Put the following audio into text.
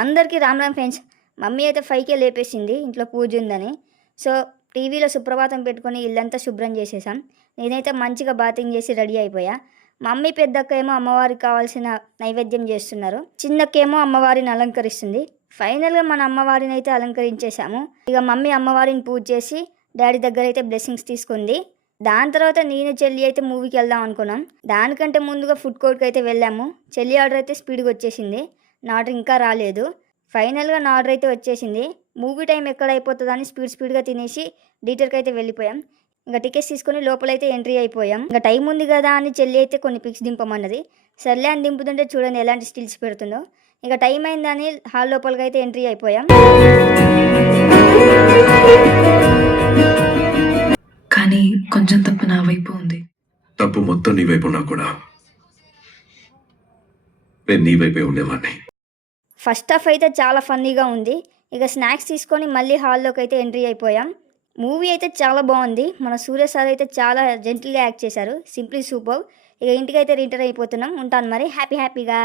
అందరికీ Ram Ram friends. Mummy అయితే 5కే లేపేసింది ఇంట్లో పూజ ఉందని. సో టీవీలో సుప్రభాతం పెట్టుకొని ఇల్లంతా శుభ్రం చేసేసాం. నేనైతే మంచిగా బాతింగ్ చేసి రెడీ అయిపోయా. మమ్మీ పెద్దక్క ఏమో అమ్మవారికి కావాల్సిన నైవేద్యం చేస్తున్నారు, చిన్నక్కేమో అమ్మవారిని అలంకరిస్తుంది. ఫైనల్గా మన అమ్మవారిని అయితే అలంకరించేసాము. ఇక మమ్మీ అమ్మవారిని పూజ చేసి డాడీ దగ్గర అయితే బ్లెస్సింగ్స్ తీసుకుంది. దాని తర్వాత నేను చెల్లి అయితే మూవీకి వెళ్దాం అనుకున్నాం. దానికంటే ముందుగా ఫుడ్ కోర్ట్కి అయితే వెళ్ళాము. చెల్లి ఆర్డర్ అయితే స్పీడ్గా వచ్చేసింది, నా ఆర్డర్ ఇంకా రాలేదు. ఫైనల్గా నా ఆర్డర్ అయితే వచ్చేసింది. మూవీ టైం ఎక్కడ అయిపోతుందని స్పీడ్గా తినేసి థియేటర్కి అయితే వెళ్ళిపోయాం. ఇంకా టికెట్స్ తీసుకొని లోపలైతే ఎంట్రీ అయిపోయాం. ఇంకా టైం ఉంది కదా అని చెల్లి అయితే కొన్ని పిక్స్ దింపమన్నది. సర్లే అని దింపుతుంటే చూడండి ఎలాంటి స్టిల్స్ పెడుతుందో. ఇంకా టైం అయిందని హాల్ లోపలికి అయితే ఎంట్రీ అయిపోయాం. కానీ కొంచెం తప్పు నా వైపు ఉంది. తప్పు మొత్తం నీ వైపు ఉన్నా కూడా నేను నీ వైపే ఉండేవాడిని. ఫస్ట్ హాఫ్ అయితే చాలా ఫన్నీగా ఉంది. ఇక స్నాక్స్ తీసుకొని మళ్ళీ హాల్లోకి అయితే ఎంట్రీ అయిపోయాం. మూవీ అయితే చాలా బాగుంది. మన సూర్య సార్ అయితే చాలా జెంటిల్గా యాక్ట్ చేశారు. Simply super. ఇక ఇంటికి అయితే రిటర్న్ అయిపోతున్నాం. ఉంటాను మరి. హ్యాపీగా.